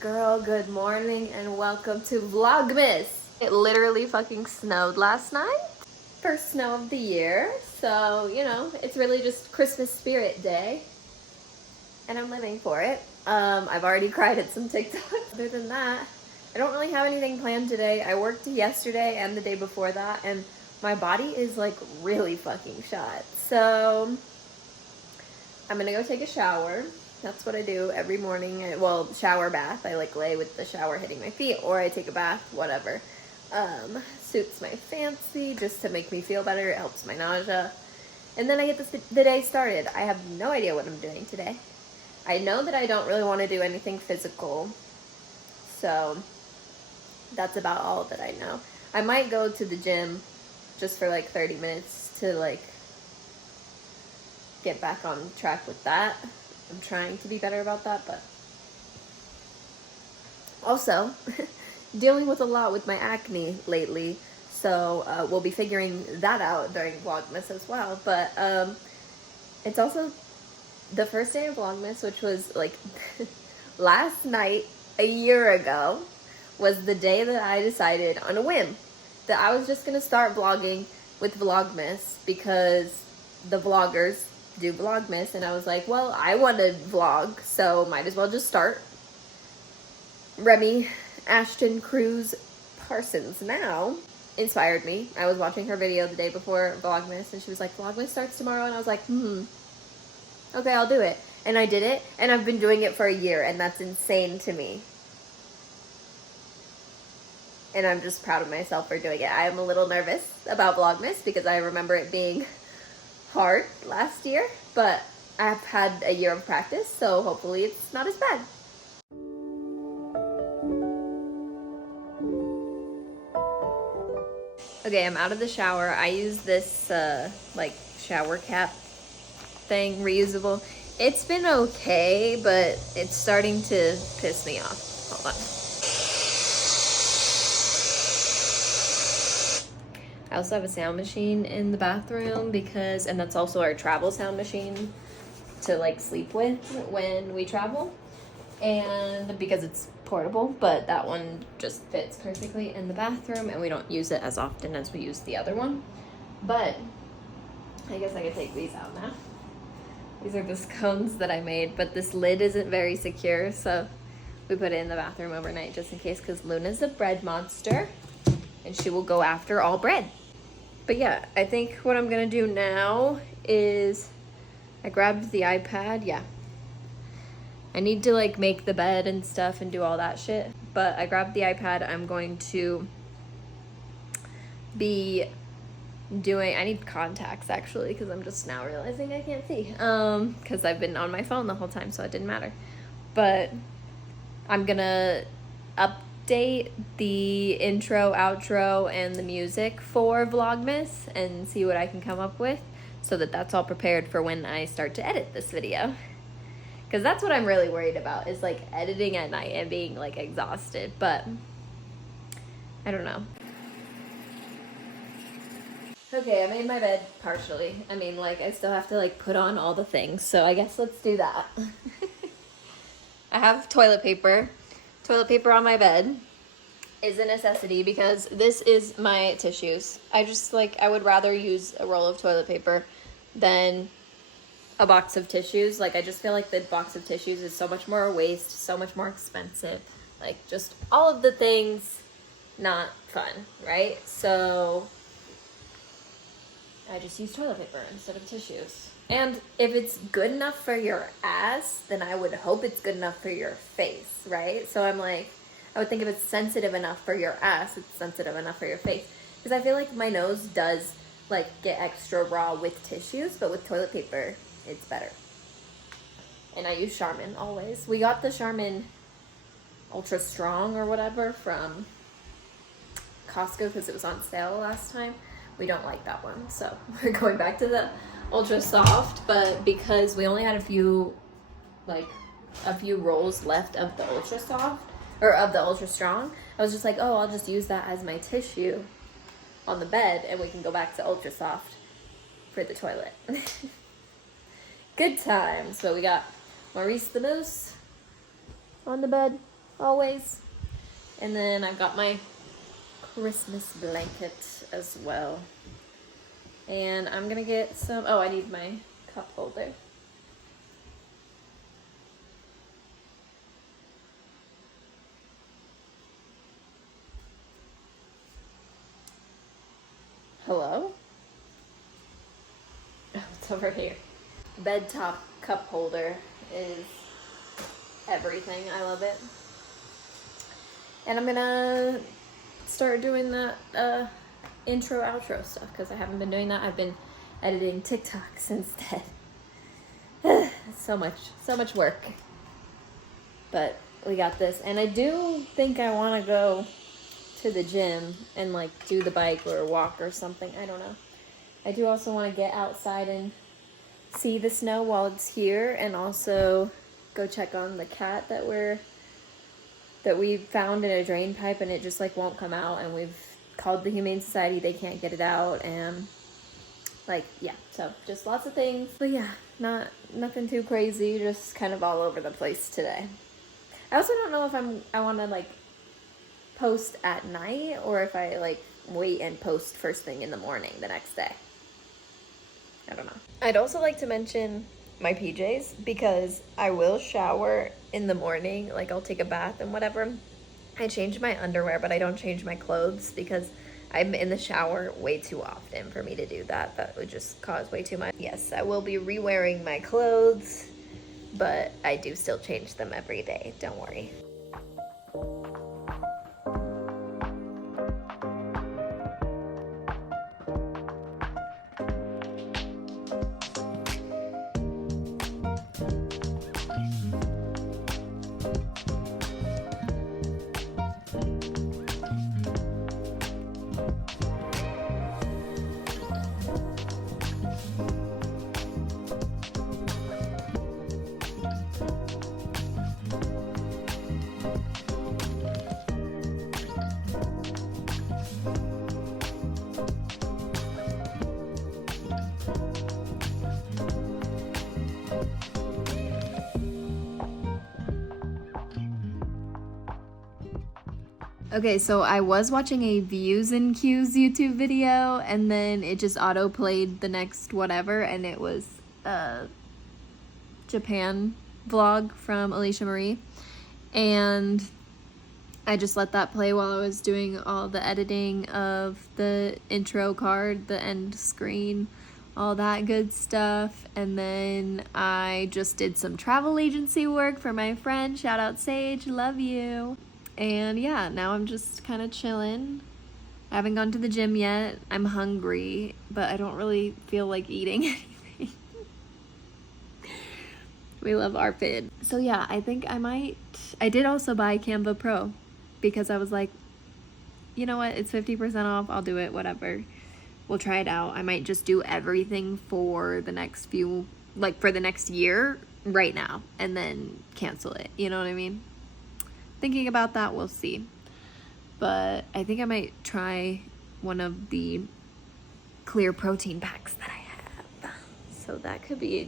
Girl, good morning and welcome to Vlogmas. It literally fucking snowed last night. First snow of the year. So, you know, it's really just Christmas spirit day. And I'm living for it. I've already cried at some TikToks. Other than that, I don't really have anything planned today. I worked yesterday and the day before that, and my body is like really fucking shot. So I'm gonna go take a shower. That's what I do every morning. Well, shower bath. I like lay with the shower hitting my feet, or I take a bath, whatever. Suits my fancy just to make me feel better. It helps my nausea. And then I get the day started. I have no idea what I'm doing today. I know that I don't really want to do anything physical. So that's about all that I know. I might go to the gym just for like 30 minutes to like get back on track with that. I'm trying to be better about that, but also dealing with a lot with my acne lately, so we'll be figuring that out during Vlogmas as well. But it's also the first day of Vlogmas, which was like last night, a year ago, was the day that I decided on a whim that I was just gonna start vlogging with Vlogmas because the vloggers do Vlogmas, and I was like, well, I want to vlog, so might as well just start. Remy Ashton Cruz Parsons now inspired me. I was watching her video the day before Vlogmas, and she was like, Vlogmas starts tomorrow, and I was like, okay, I'll do it. And I did it, and I've been doing it for a year, and that's insane to me. And I'm just proud of myself for doing it. I am a little nervous about Vlogmas because I remember it being hard last year, but I've had a year of practice, so hopefully it's not as bad. Okay, I'm out of the shower. I use this like shower cap thing, reusable. It's been okay, but it's starting to piss me off. Hold on. I also have a sound machine in the bathroom because, and that's also our travel sound machine to like sleep with when we travel, and because it's portable, but that one just fits perfectly in the bathroom and we don't use it as often as we use the other one. But I guess I could take these out now. These are the scones that I made, but this lid isn't very secure, so we put it in the bathroom overnight just in case, because Luna's a bread monster and she will go after all bread. But yeah, I think what I'm gonna do now is I grabbed the iPad. Yeah, I need to like make the bed and stuff and do all that shit, but I grabbed the iPad. I'm going to be doing, I need contacts actually, because I'm just now realizing I can't see, because I've been on my phone the whole time, so it didn't matter. But I'm gonna update the intro, outro, and the music for Vlogmas and see what I can come up with, so that that's all prepared for when I start to edit this video. Because that's what I'm really worried about, is like editing at night and being like exhausted, but I don't know. Okay, I made my bed partially. I mean, like, I still have to like put on all the things, so I guess let's do that. I have toilet paper. Toilet paper on my bed is a necessity because this is my tissues. I just like, I would rather use a roll of toilet paper than a box of tissues. Like, I just feel like the box of tissues is so much more waste, so much more expensive. Like, just all of the things, not fun, right? So I just use toilet paper instead of tissues. And if it's good enough for your ass, then I would hope it's good enough for your face, right? So I'm like, I would think if it's sensitive enough for your ass, it's sensitive enough for your face. Because I feel like my nose does like get extra raw with tissues, but with toilet paper, it's better. And I use Charmin always. We got the Charmin Ultra Strong or whatever from Costco because it was on sale last time. We don't like that one, so we're going back to the Ultra Soft. But because we only had a few rolls left of the Ultra Soft, or of the Ultra Strong, I was just like, oh, I'll just use that as my tissue on the bed and we can go back to Ultra Soft for the toilet. Good times. So we got Maurice the Moose on the bed always. And then I've got my Christmas blanket as well. And I'm gonna get some, oh, I need my cup holder. Hello? Oh, it's over here. Bed top cup holder is everything. I love it. And I'm gonna start doing that intro outro stuff because I haven't been doing that. I've been editing TikToks instead. so much work. But we got this. And I do think I want to go to the gym and like do the bike or walk or something. I don't know. I do also want to get outside and see the snow while it's here, and also go check on the cat that we found in a drain pipe and it just like won't come out, and we've called the Humane Society, they can't get it out, and like, yeah, so just lots of things. But yeah, nothing too crazy, just kind of all over the place today. I also don't know if I want to like post at night or if I like wait and post first thing in the morning the next day. I don't know. I'd also like to mention my PJs because I will shower in the morning, like I'll take a bath and whatever. I change my underwear, but I don't change my clothes because I'm in the shower way too often for me to do that. That would just cause way too much. Yes, I will be re-wearing my clothes, but I do still change them every day. Don't worry. Okay, so I was watching a Views and Cues YouTube video, and then it just auto-played the next whatever, and it was a Japan vlog from Alicia Marie. And I just let that play while I was doing all the editing of the intro card, the end screen, all that good stuff. And then I just did some travel agency work for my friend. Shout out Sage, love you. And yeah, now I'm just kind of chilling. I haven't gone to the gym yet. I'm hungry, but I don't really feel like eating anything. We love our food. So yeah, I think I did also buy Canva Pro because I was like, you know what, it's 50% off, I'll do it, whatever. We'll try it out. I might just do everything for the next for the next year right now and then cancel it, you know what I mean? Thinking about that, we'll see. But I think I might try one of the clear protein packs that I have. So that could be a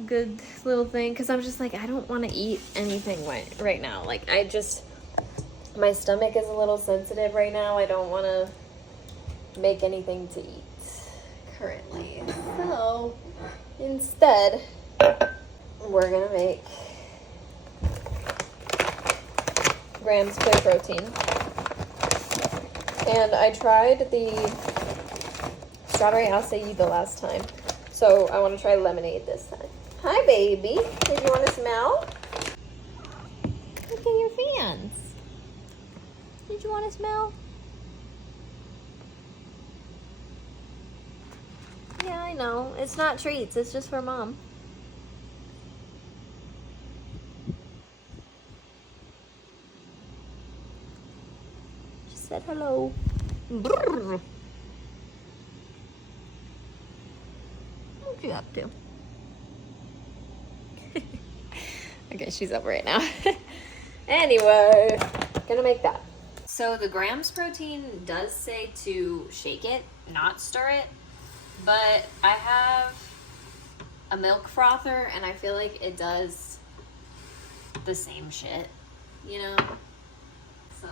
good little thing, because I'm just like, I don't want to eat anything right now. Like, my stomach is a little sensitive right now. I don't want to make anything to eat currently. So instead, we're gonna make grams clear protein. And I tried the strawberry acai the last time, so I want to try lemonade this time. Hi baby, did you want to smell? Look at your fans. Did you want to smell? Yeah, I know, it's not treats, it's just for mom. Said hello. Brrr. What you up to? Okay, she's up right now. Anyway, gonna make that. So the grams protein does say to shake it, not stir it, but I have a milk frother and I feel like it does the same shit, you know? So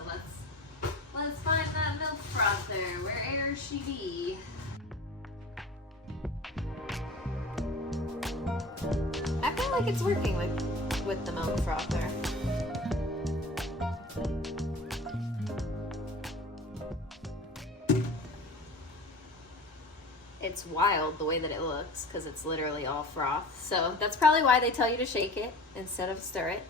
let's find that milk frother. Where'er she be? I feel like it's working with the milk frother. It's wild the way that it looks because it's literally all froth. So that's probably why they tell you to shake it instead of stir it.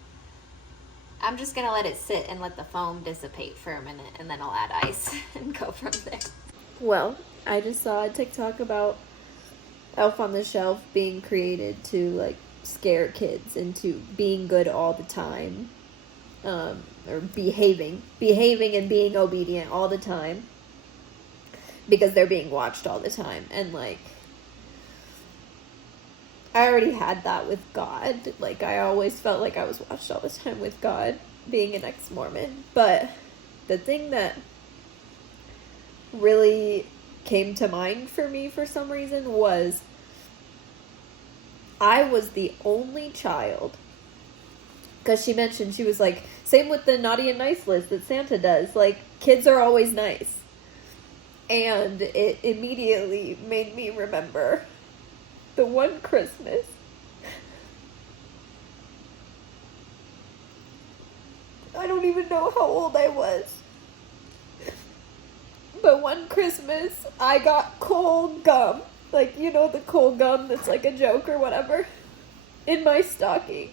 I'm just gonna let it sit and let the foam dissipate for a minute, and then I'll add ice and go from there. Well, I just saw a TikTok about Elf on the Shelf being created to like scare kids into being good all the time, or behaving and being obedient all the time, because they're being watched all the time. And like, I already had that with God. Like, I always felt like I was watched all the time with God, being an ex-Mormon. But the thing that really came to mind for me for some reason was I was the only child, because she mentioned, she was like, same with the naughty and nice list that Santa does. Like, kids are always nice. And it immediately made me remember the one Christmas I don't even know how old I was, but one Christmas I got coal gum, like, you know, the coal gum that's like a joke or whatever, in my stocking.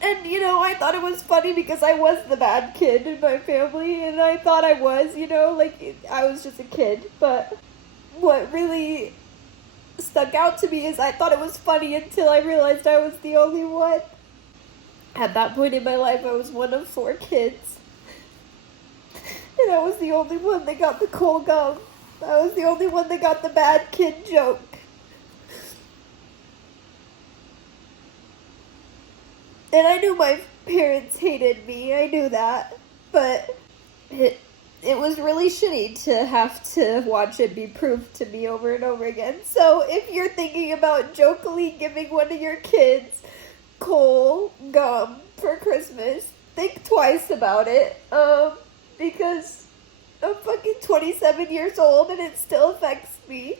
And, you know, I thought it was funny because I was the bad kid in my family, and I thought I was, you know, like, I was just a kid. But what really stuck out to me is I thought it was funny until I realized I was the only one. At that point in my life, I was one of 4 kids. And I was the only one that got the coal gum. I was the only one that got the bad kid joke. And I knew my parents hated me, I knew that, but it was really shitty to have to watch it be proved to me over and over again. So if you're thinking about jokingly giving one of your kids coal gum for Christmas, think twice about it, because I'm fucking 27 years old and it still affects me.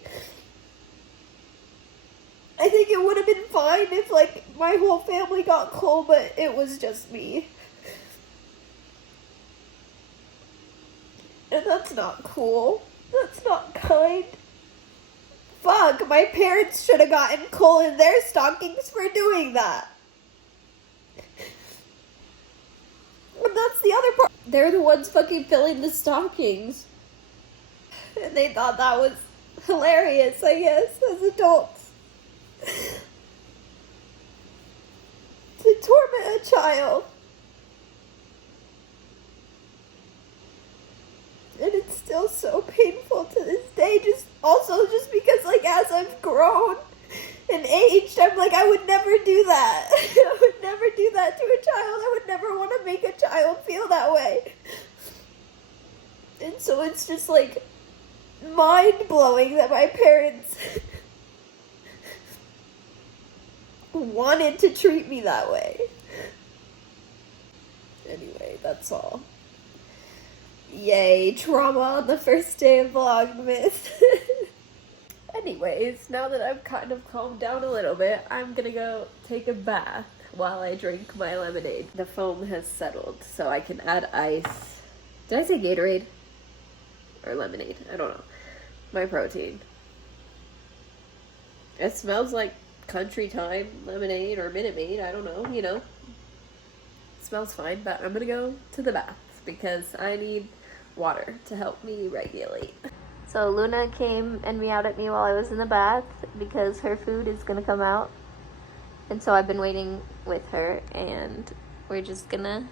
I think it would have been fine if, like, my whole family got coal, but it was just me. And that's not cool. That's not kind. Fuck, my parents should have gotten coal in their stockings for doing that. And that's the other part. They're the ones fucking filling the stockings. And they thought that was hilarious, I guess, as adults. To torment a child. And it's still so painful to this day, just because, like, as I've grown and aged, I'm like, I would never do that. I would never do that to a child. I would never want to make a child feel that way. And so it's just, like, mind-blowing that my parents wanted to treat me that way. Anyway, that's all. Yay, trauma on the first day of Vlogmas. Anyways, now that I've kind of calmed down a little bit, I'm gonna go take a bath while I drink my lemonade. The foam has settled, so I can add ice. Did I say Gatorade? Or lemonade? I don't know. My protein. It smells like Country Time lemonade or Minute Maid, I don't know, you know. It smells fine, but I'm gonna go to the bath because I need water to help me regulate. So Luna came and meowed at me while I was in the bath because her food is gonna come out. And so I've been waiting with her, and we're just gonna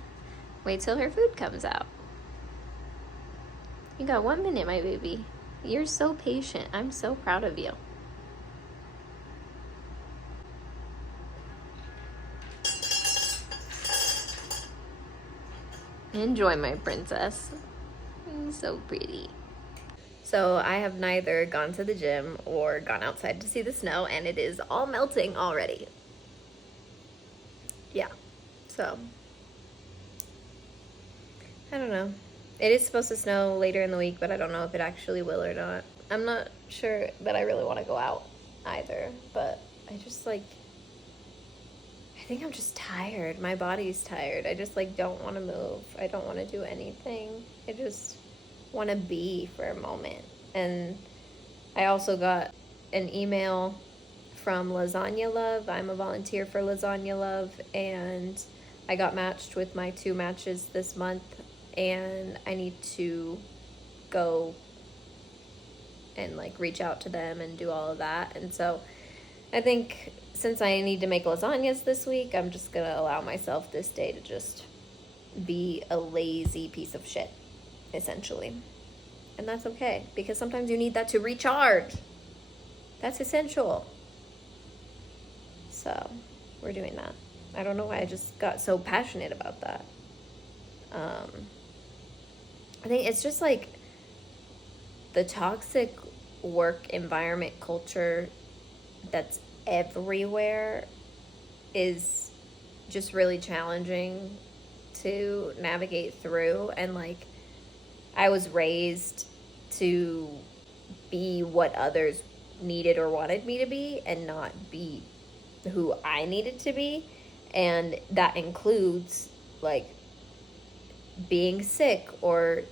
wait till her food comes out. You got 1 minute, my baby. You're so patient. I'm so proud of you. Enjoy, my princess. So pretty. So I have neither gone to the gym or gone outside to see the snow, and it is all melting already. Yeah, So, I don't know. It is supposed to snow later in the week, but I don't know if it actually will or not. I'm not sure that I really want to go out either, but I just like, I think I'm just tired. My body's tired. I just like don't want to move. I don't want to do anything. I just want to be for a moment. And I also got an email from Lasagna Love. I'm a volunteer for Lasagna Love, and I got matched with my 2 matches this month, and I need to go and like reach out to them and do all of that. And so I think since I need to make lasagnas this week, I'm just gonna allow myself this day to just be a lazy piece of shit, essentially. And that's okay, because sometimes you need that to recharge. That's essential. So we're doing that. I don't know why I just got so passionate about that. I think it's just like the toxic work environment culture that's everywhere is just really challenging to navigate through. And like, I was raised to be what others needed or wanted me to be and not be who I needed to be. And that includes like being sick or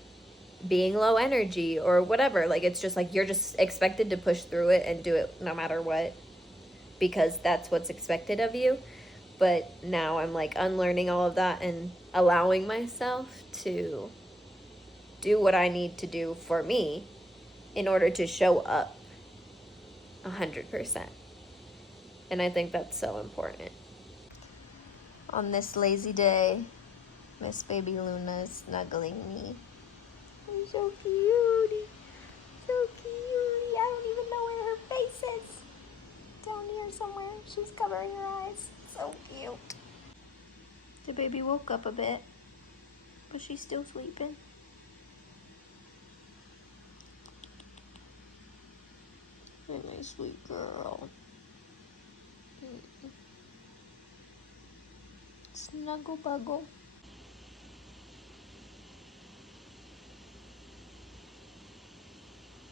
being low energy or whatever. Like, it's just like you're just expected to push through it and do it no matter what, because that's what's expected of you. But now I'm like unlearning all of that and allowing myself to do what I need to do for me in order to show up 100%. And I think that's so important. On this lazy day, Miss Baby Luna is snuggling me. She's so cute. So cute. I don't even know where her face is. Down here somewhere. She's covering her eyes. So cute. The baby woke up a bit, but she's still sleeping. You're my sweet girl. Snuggle buggle.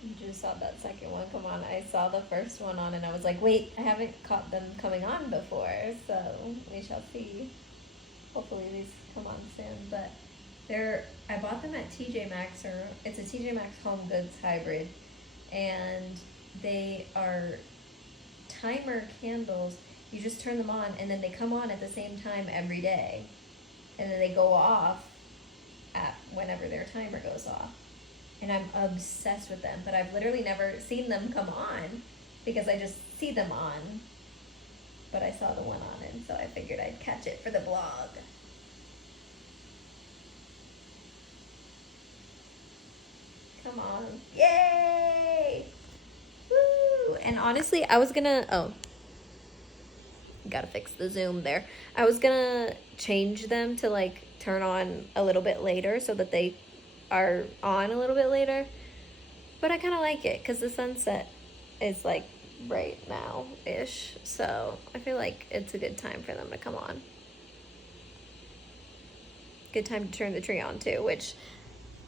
You just saw that second one come on. I saw the first one on and I was like, wait, I haven't caught them coming on before, so we shall see. Hopefully these come on soon. But I bought them at TJ Maxx, or it's a TJ Maxx Home Goods hybrid, and they are timer candles. You just turn them on and then they come on at the same time every day, and then they go off at whenever their timer goes off. And I'm obsessed with them, but I've literally never seen them come on because I just see them on. But I saw the one on, and so I figured I'd catch it for the vlog. Come on. Yay! Woo! And honestly, I was gonna, gotta fix the zoom there. I was gonna change them to like turn on a little bit later so that they are on a little bit later, but I kind of like it because the sunset is like right now ish, so I feel like it's a good time for them to come on. Good time to turn the tree on too, which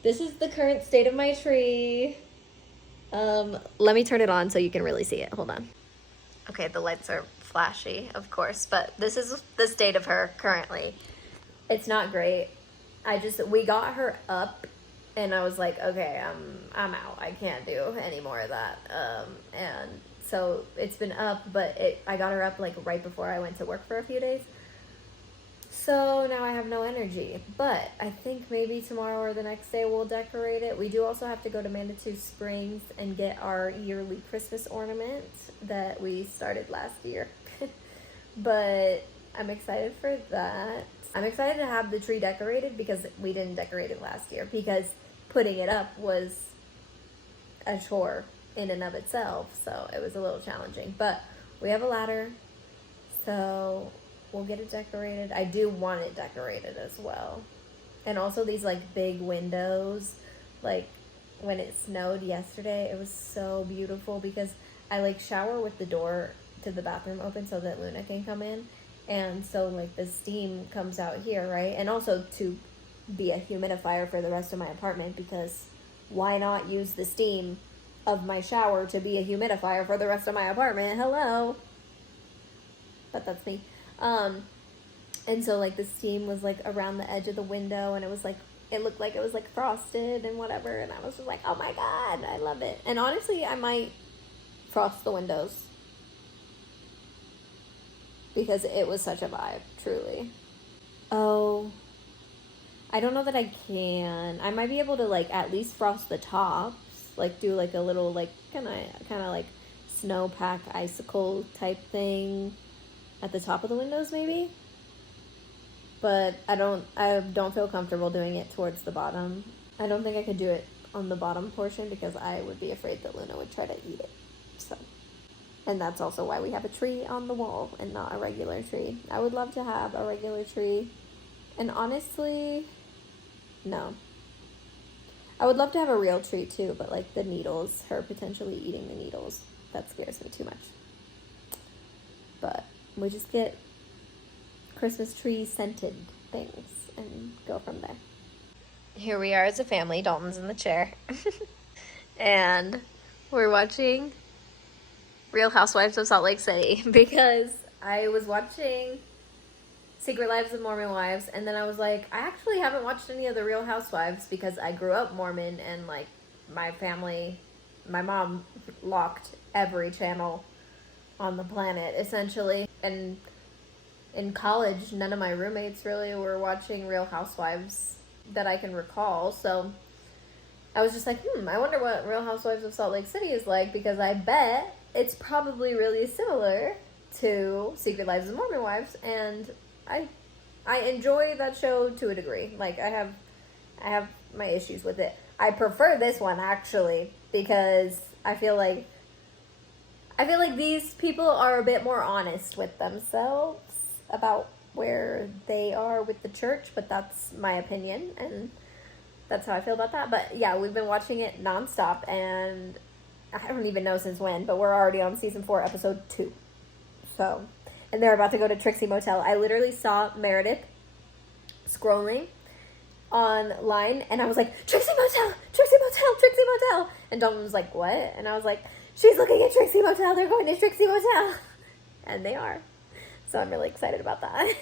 this is the current state of my tree. Let me turn it on so you can really see it. Hold on. Okay, the lights are flashy, of course, but this is the state of her currently. It's not great. We got her up, and I was like, okay, I'm out. I can't do any more of that. And so it's been up, but I got her up like right before I went to work for a few days. So now I have no energy. But I think maybe tomorrow or the next day we'll decorate it. We do also have to go to Manitou Springs and get our yearly Christmas ornament that we started last year. But I'm excited for that. I'm excited to have the tree decorated because we didn't decorate it last year, because putting it up was a chore in and of itself, so it was a little challenging. But we have a ladder, so we'll get it decorated. I do want it decorated as well. And also these like big windows, like when it snowed yesterday, it was so beautiful because I like shower with the door to the bathroom open so that Luna can come in. And so like the steam comes out here, right? And also to be a humidifier for the rest of my apartment, because why not use the steam of my shower to be a humidifier for the rest of my apartment? Hello. But that's me. And so like the steam was like around the edge of the window, and it was like, it looked like it was like frosted and whatever, and I was just like, oh my god, I love it. And honestly, I might frost the windows because it was such a vibe, truly. Oh, I don't know that I can. I might be able to like at least frost the tops, like do like a little like kind of like snowpack icicle type thing at the top of the windows maybe. But I don't feel comfortable doing it towards the bottom. I don't think I could do it on the bottom portion because I would be afraid that Luna would try to eat it. So, and that's also why we have a tree on the wall and not a regular tree. I would love to have a regular tree. And honestly, no. I would love to have a real tree too, but like the needles, her potentially eating the needles, that scares me too much. But we just get Christmas tree scented things and go from there. Here we are as a family. Dalton's in the chair. And we're watching Real Housewives of Salt Lake City because I was watching Secret Lives of Mormon Wives, and then I was like, I actually haven't watched any of the Real Housewives because I grew up Mormon, and like my family, my mom locked every channel on the planet essentially. And in college, none of my roommates really were watching Real Housewives that I can recall. So I was just like, I wonder what Real Housewives of Salt Lake City is like, because I bet it's probably really similar to Secret Lives of Mormon Wives. And I enjoy that show to a degree. Like I have my issues with it. I prefer this one actually because I feel like these people are a bit more honest with themselves about where they are with the church, but that's my opinion, and that's how I feel about that. But yeah, we've been watching it nonstop, and I don't even know since when, but we're already on season 4, episode 2. So, and they're about to go to Trixie Motel. I literally saw Meredith scrolling online, and I was like, Trixie Motel, Trixie Motel, Trixie Motel. And Dalton was like, what? And I was like, she's looking at Trixie Motel. They're going to Trixie Motel. And they are. So I'm really excited about that.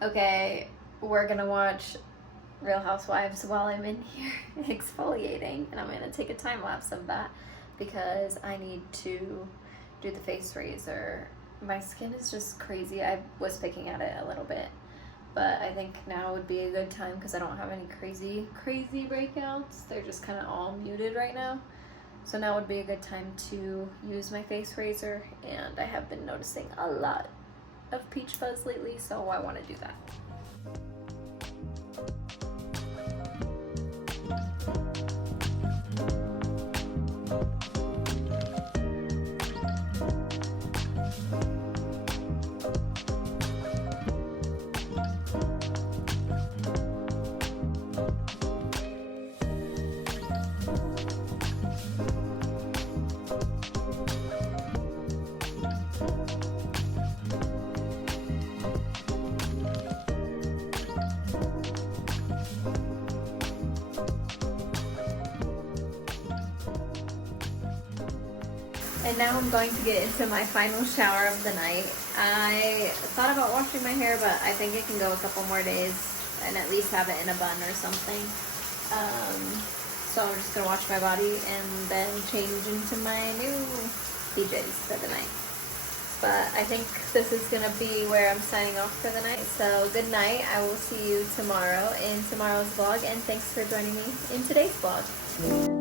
Okay, we're gonna watch Real Housewives while I'm in here exfoliating, and I'm gonna take a time lapse of that because I need to do the face razor. My skin is just crazy. I was picking at it a little bit, but I think now would be a good time because I don't have any crazy breakouts. They're just kind of all muted right now. So now would be a good time to use my face razor, and I have been noticing a lot of peach fuzz lately, so I want to do that. And now I'm going to get into my final shower of the night. I thought about washing my hair, but I think it can go a couple more days and at least have it in a bun or something. So I'm just going to wash my body and then change into my new PJs for the night. But I think this is going to be where I'm signing off for the night. So good night. I will see you tomorrow in tomorrow's vlog, and thanks for joining me in today's vlog.